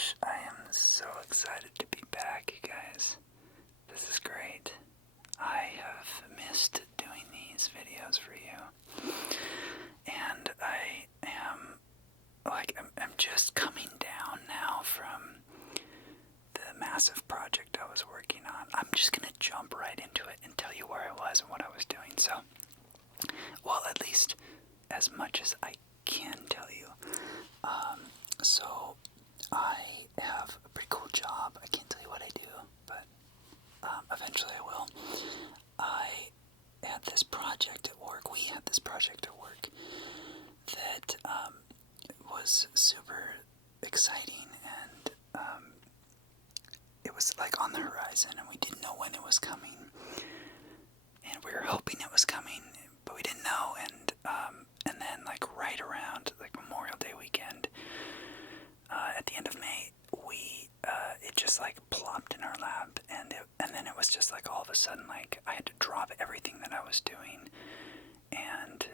gosh, I am so excited to be back, you guys. This is great. I have missed doing these videos for you. And I am, I'm just coming down now from the massive project I was working on. I'm just going to jump right into it and tell you where I was and what I was doing. So, well, at least as much as I can tell you. So I have a pretty cool job. I can't tell you what I do, but eventually I will. I had this project at work. We had this project at work that was super exciting, and it was like on the horizon, and we didn't know when it was coming, and we were hoping it was coming, but we didn't know. And then like right around like Memorial Day weekend, at the end of May, it just like plopped in our lap, and then it was just like all of a sudden like I had to drop everything that I was doing and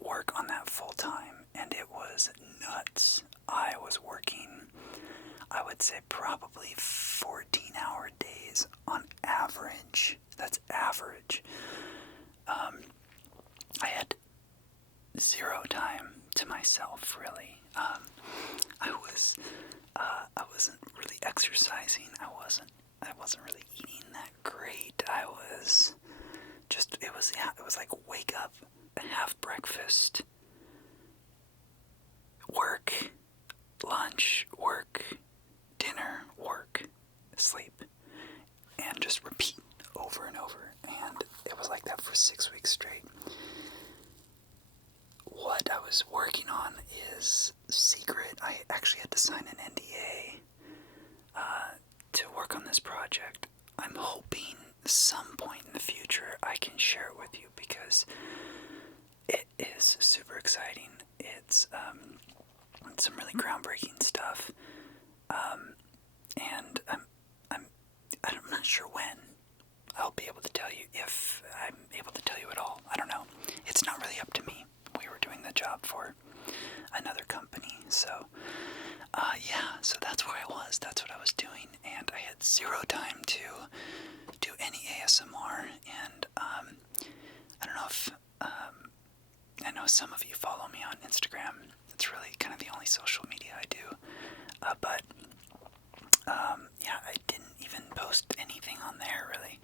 work on that full time, and it was nuts. I was working, I would say probably 14-hour days on average. That's average. I had zero time to myself, really. I wasn't really exercising. I wasn't really eating that great. It was like wake up, have breakfast, work, lunch, work, dinner, work, sleep, and just repeat over and over. And it was like that for 6 weeks straight. What I was working on is secret. I actually had to sign an NDA to work on this project. I'm hoping some point in the future I can share it with you because it is super exciting. It's some really groundbreaking stuff, and I'm not sure when I'll be able to tell you, if I'm able to tell you at all. I don't know. It's not really up to me. We were doing the job for another company, so so that's where I was. That's what I was doing, and I had zero time to do any ASMR. And I don't know if I know some of you follow me on Instagram. It's really kind of the only social media I do, but I didn't even post anything on there really.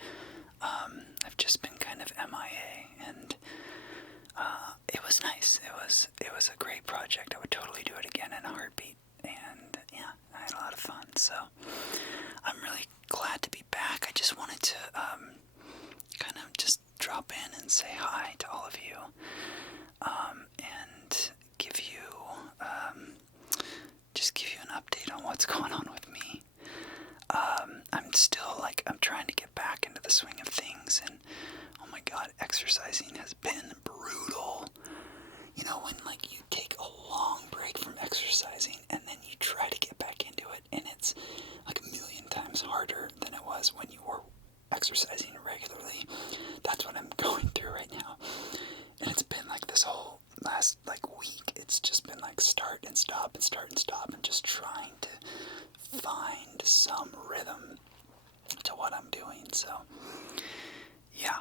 I've just been kind of MIA, and it was nice. It was a great project. I would totally do it again in a heartbeat, and yeah, I had a lot of fun. So I'm really glad to be back. I just wanted to kind of just drop in and say hi to all of you, and give you an update on what's going on with me. I'm trying to get back into the swing of things, and oh my god, exercising has been brutal. You know, when like you take a long break from exercising and then you try to get back into it, and it's like a million times harder than it was when you were exercising regularly. That's what I'm going through right now. And it's been like this whole last like week, it's just been like start and stop and start and stop, and just trying to find some rhythm to what I'm doing. So yeah,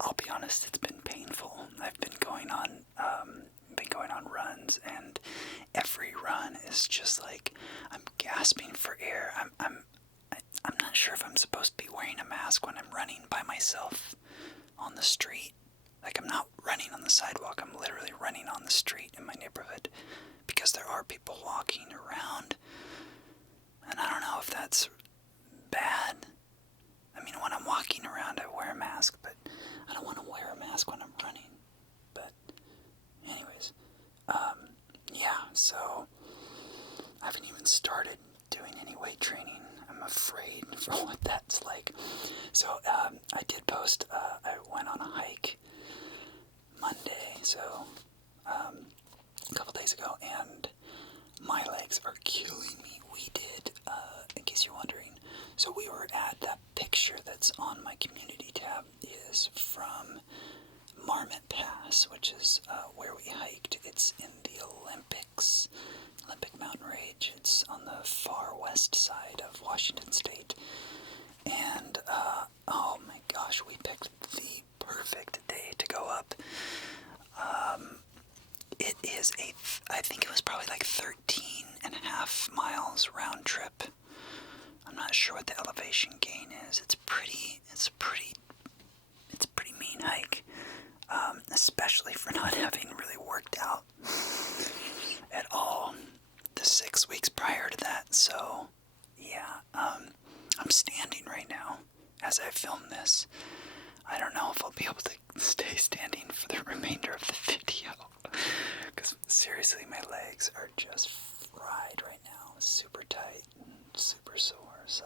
I'll be honest, it's been painful. I've been going on runs, and every run is just like I'm gasping for air. I'm not sure if I'm supposed to be wearing a mask when I'm running by myself on the street. Like, I'm not running on the sidewalk, I'm literally running on the street in my neighborhood, because there are people walking around, and I don't know if that's bad. I mean, when I'm walking around I wear a mask, but I don't want to wear a mask when I'm running. But anyways, so I haven't even started doing any weight training. I'm afraid for what that's like. So I did post, I went on a hike Monday, so a couple days ago, and my legs are killing me. We did, in case you're wondering, so we were at that picture that's on my community tab is from Marmot Pass, which is where we hiked. It's in the mountain range. It's on the far west side of Washington State. And, oh my gosh, we picked the perfect day to go up. It is I think it was probably like 13 and a half miles round trip. I'm not sure what the elevation gain is. It's a pretty mean hike. Especially for not having really worked out at all the 6 weeks prior to that. So, yeah, I'm standing right now as I film this. I don't know if I'll be able to stay standing for the remainder of the video, because seriously, my legs are just fried right now. Super tight and super sore, so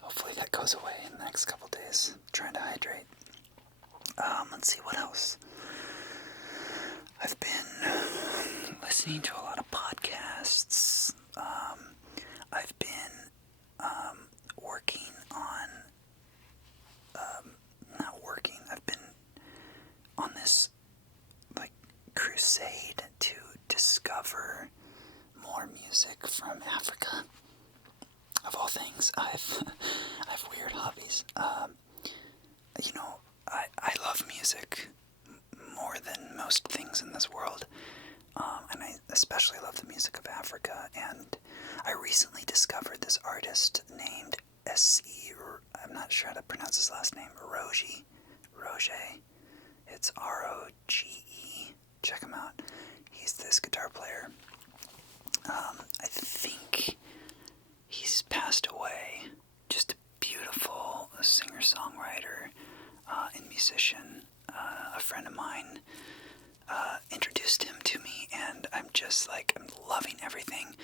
hopefully that goes away in the next couple days. I'm trying to hydrate. Let's see what else. I've been listening to a lot of podcasts. I've been working on, not working, I've been on this, like, crusade to discover more music from Africa. Of all things, I have weird hobbies. I love music more than most things in this world, and I especially love the music of Africa, and I recently discovered this artist named S.E. I'm not sure how to pronounce his last name, Roger. It's R-O-G-E. Check him out. He's this guitar player. I think he's passed away. Just a beautiful singer-songwriter and musician. A friend of mine introduced him to me, and I'm loving everything.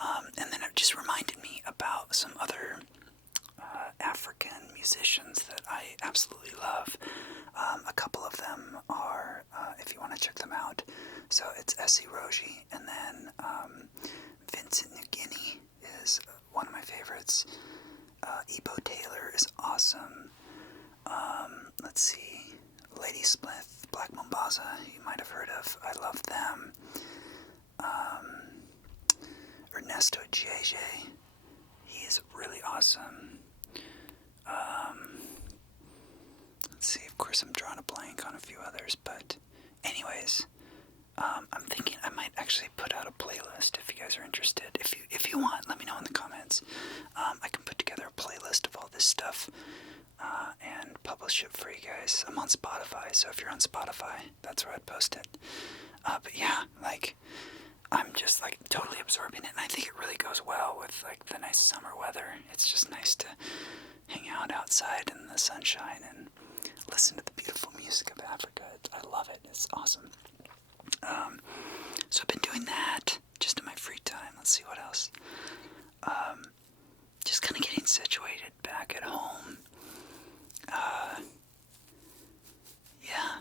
And then it just reminded me about some other African musicians that I absolutely love. A couple of them are, if you want to check them out, so it's S.E. Rogie, and then Vincent Nguini is one of my favorites. Ebo Taylor is awesome. Let's see, Lady Smith, Black Mambaza, you might have heard of. I love them. Ernesto JJ, he is really awesome. Let's see, of course I'm drawing a blank on a few others, but anyways, I'm thinking I might actually put out a playlist if you guys are interested. If you want, let me know in the comments. I can put together a playlist of all this stuff and publish it for you guys. I'm on Spotify, so if you're on Spotify, that's where I'd post it. But yeah, I'm just totally absorbing it, and I think it really goes well with the nice summer weather. It's just nice to hang out outside in the sunshine and listen to the beautiful music of Africa. I love it. It's awesome. So I've been doing that just in my free time. Let's see what else. Just kind of getting situated back at home. Yeah.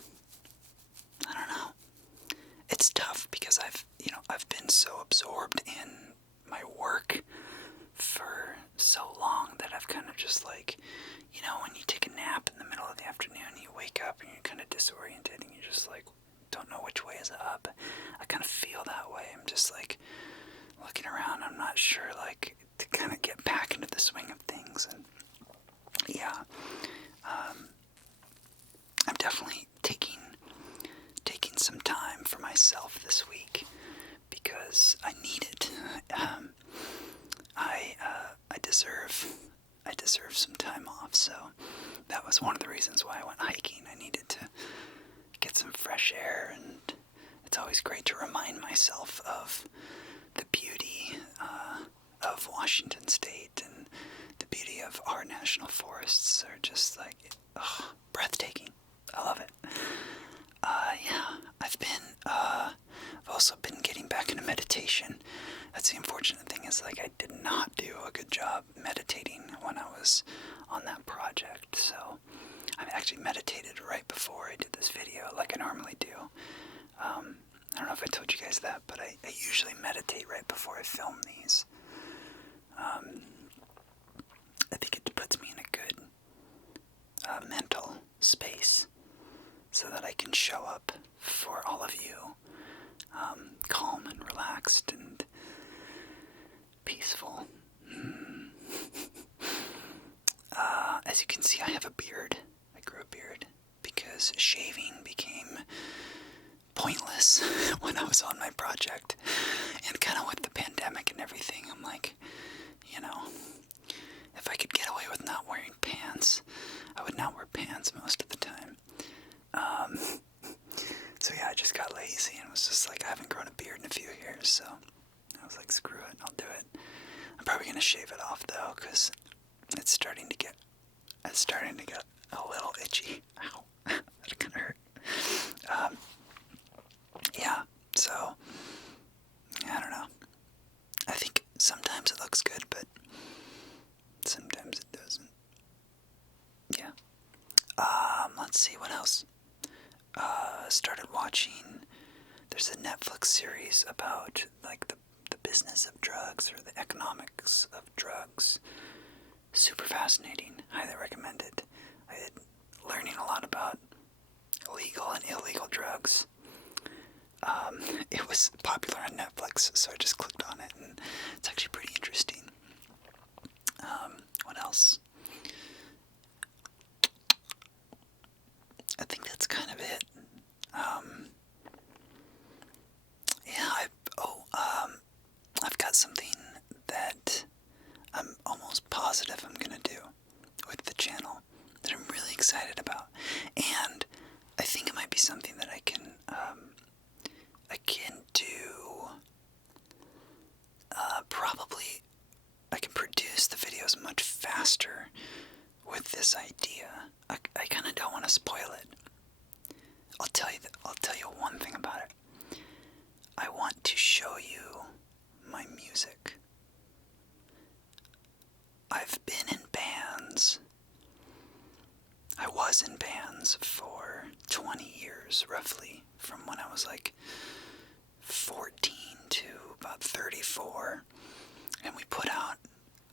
I don't know. It's tough because I've been so absorbed in my work for so long that I've kind of just when you take a nap in the middle of the afternoon, you wake up and you're kind of disoriented and you just don't know which way is up. I kind of feel that way. I'm just looking around. I'm not sure to kind of get back into the swing of things. And yeah, I'm definitely taking some time for myself this week because I need it. I deserve some time off, so that was one of the reasons why I went hiking. I needed to get some fresh air, and it's always great to remind myself of the beauty of Washington State, and the beauty of our national forests are just breathtaking. I love it. Yeah, I've also been getting back into meditation. That's the unfortunate thing is I did not do a good job meditating when I was on that project. So I actually meditated right before I did this video like I normally do. I don't know if I told you guys that, but I usually meditate right before I film these. I think it puts me in a good mental space so that I can show up for all of you calm and relaxed and this when I was on my project. And kind of with the pandemic and everything, I'm like, if I could get away with not wearing pants, I would not wear pants most of the time. So yeah, I just got lazy and was just like, I haven't grown a beard in a few years, so I was like, screw it, I'll do it. I'm probably gonna shave it off though, because it's starting to get a little itchy. Ow, that kind of hurt. Yeah, so I don't know. I think sometimes it looks good, but sometimes it doesn't. Yeah. Let's see what else. Started watching. There's a Netflix series about like the business of drugs or the economics of drugs. Super fascinating. Highly recommended. Learning a lot about legal and illegal drugs. It was popular on Netflix, so I just clicked on it, and it's actually pretty interesting. What else? I think that's kind of it. I've got something that I'm almost positive I'm gonna do with the channel that I'm really excited about, and I think it might be something that I can do. Probably, I can produce the videos much faster with this idea. I kind of don't want to spoil it. I'll tell you one thing about it. I want to show you my music. I've been in bands. I was in bands for 20 years, roughly, from when I was like 14 to about 34. And we put out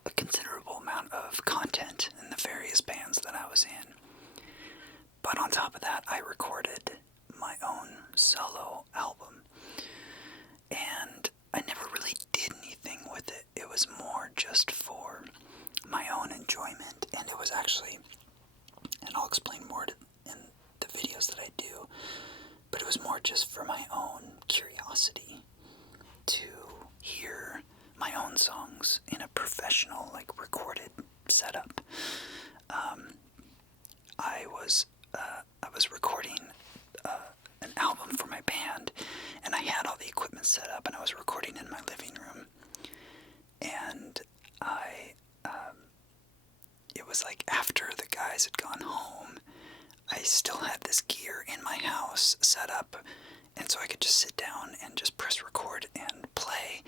a considerable amount of content in the various bands that I was in. But on top of that, I recorded my own solo album. And I never really did anything with it. It was more just for my own enjoyment. And it was actually, and I'll explain more in the videos that I do, but it was more just for my own curiosity to hear my own songs in a professional, like, recorded setup. I was recording an album for my band, and I had all the equipment set up, and I was recording in my living room, and it was like after the guys had gone home, I still had this gear in my house set up, and so I could just sit down and just press record and play,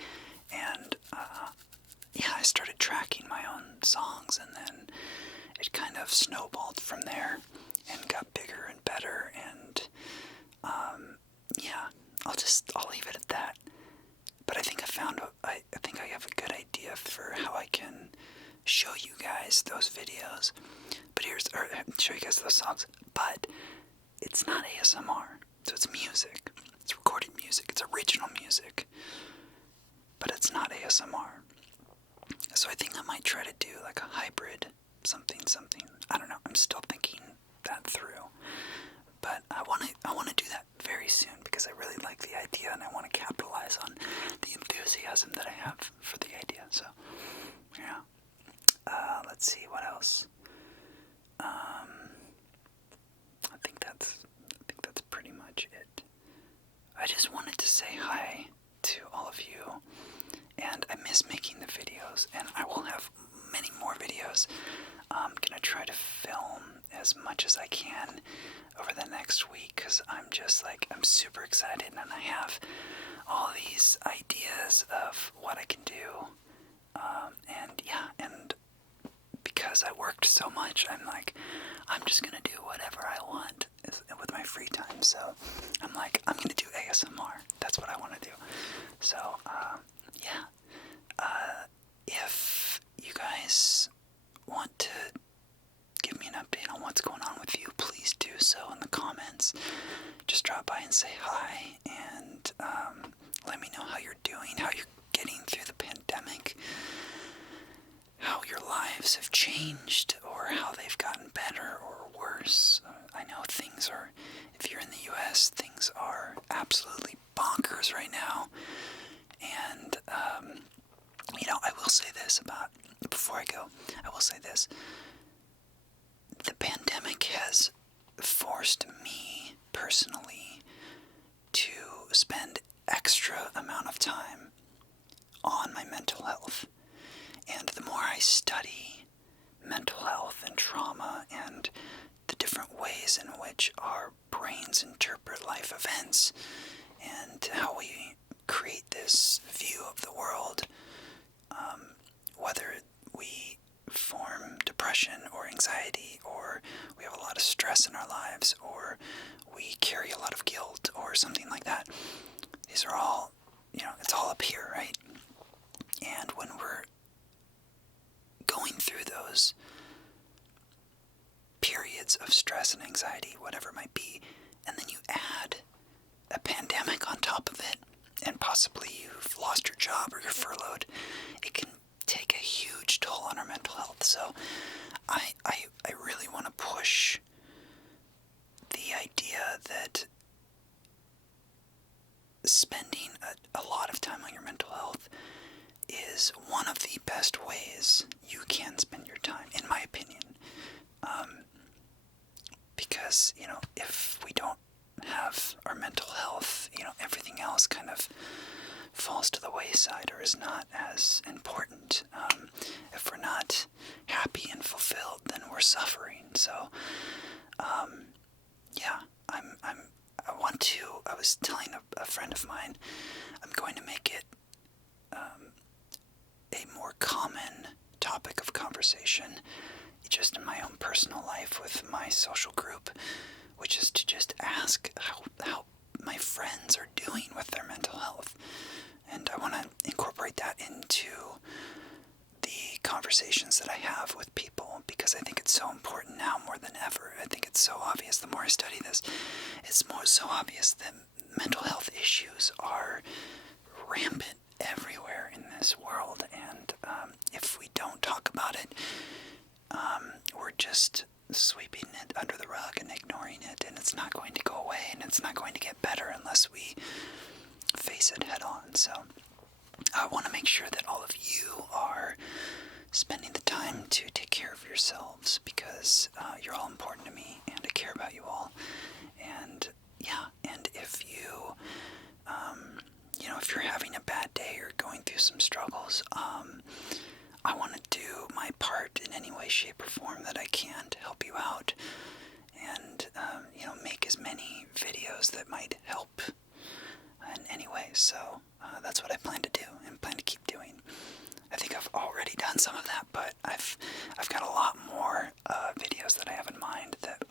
and I started tracking my own songs, and then it kind of snowballed from there and got bigger and better, and I'll leave it at that. But I think I think I have a good idea for how I can show you guys those videos. Show you guys those songs. But it's not ASMR, so it's music. It's recorded music. It's original music. But it's not ASMR. So I think I might try to do like a hybrid something. I don't know. I'm still thinking that through. But I want to do that very soon because I really like the idea and I want to capitalize on the enthusiasm that I have for the idea. So, yeah. Let's see what else. I think that's pretty much it. I just wanted to say hi to all of you, and I miss making the videos, and I will have many more videos. I'm gonna try to film as much as I can over the next week because I'm super excited, and I have all these ideas of what I can do, and because I worked so much, I'm just gonna do whatever I want with my free time. So I'm gonna do ASMR. That's what I want to do. So if you guys want to give me an update on what's going on with you, please do so in the comments. Just drop by and say hi, and let me know how you're doing, how you're getting through the pandemic, how your lives have changed, or how they've gotten better or worse. I know if you're in the US, things are absolutely before I go, I will say this. The pandemic has forced me personally to spend extra amount of time on my mental health. And the more I study mental health and trauma and the different ways in which our brains interpret life events and how we create this view of the world, whether we form depression or anxiety, or we have a lot of stress in our lives, or we carry a lot of guilt or something like that. These are all, it's all up here, right? And when we're going through those periods of stress and anxiety, whatever it might be, and then you add a pandemic on top of it, and possibly you've lost your job or you're furloughed, it can take a huge toll on our mental health. So I really want to push the idea that spending a lot of time on your mental health is one of the best ways you can spend your time, in my opinion. Because, if we don't have our mental health, everything else kind of falls to the wayside or is not as important. If we're not happy and fulfilled, then we're suffering. So, I was telling a friend of mine, I'm going to make it a more common topic of conversation just in my own personal life with my social group, which is to just ask how my friends are doing with their mental health. And I want to incorporate that into the conversations that I have with people, because I think it's so important now more than ever. I think it's so obvious. The more I study this, it's so obvious that mental health issues are rampant everywhere in this world, and if we don't talk about it, we're just sweeping it under the rug and ignoring it, and it's not going to go away, and it's not going to get better unless we face it head on. So I want to make sure that all of you are spending the time to take care of yourselves, because you're all important to me, and I care about you all. And if you if you're having a bad day or going through some struggles, I want to do my part in any way, shape, or form that I can to help you out, and make as many videos that might help in any way. So that's what I plan to do and plan to keep doing. I think I've already done some of that, but I've got a lot more videos that I have in mind that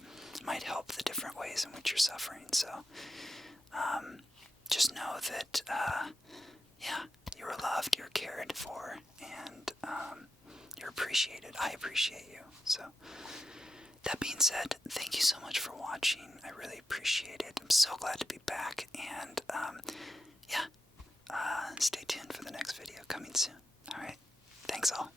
might help the different ways in which you're suffering. So just know that you're loved, you're cared for, and you're appreciated. I appreciate you. So that being said, thank you so much for watching. I really appreciate it. I'm so glad to be back, and stay tuned for the next video coming soon. Alright, thanks all.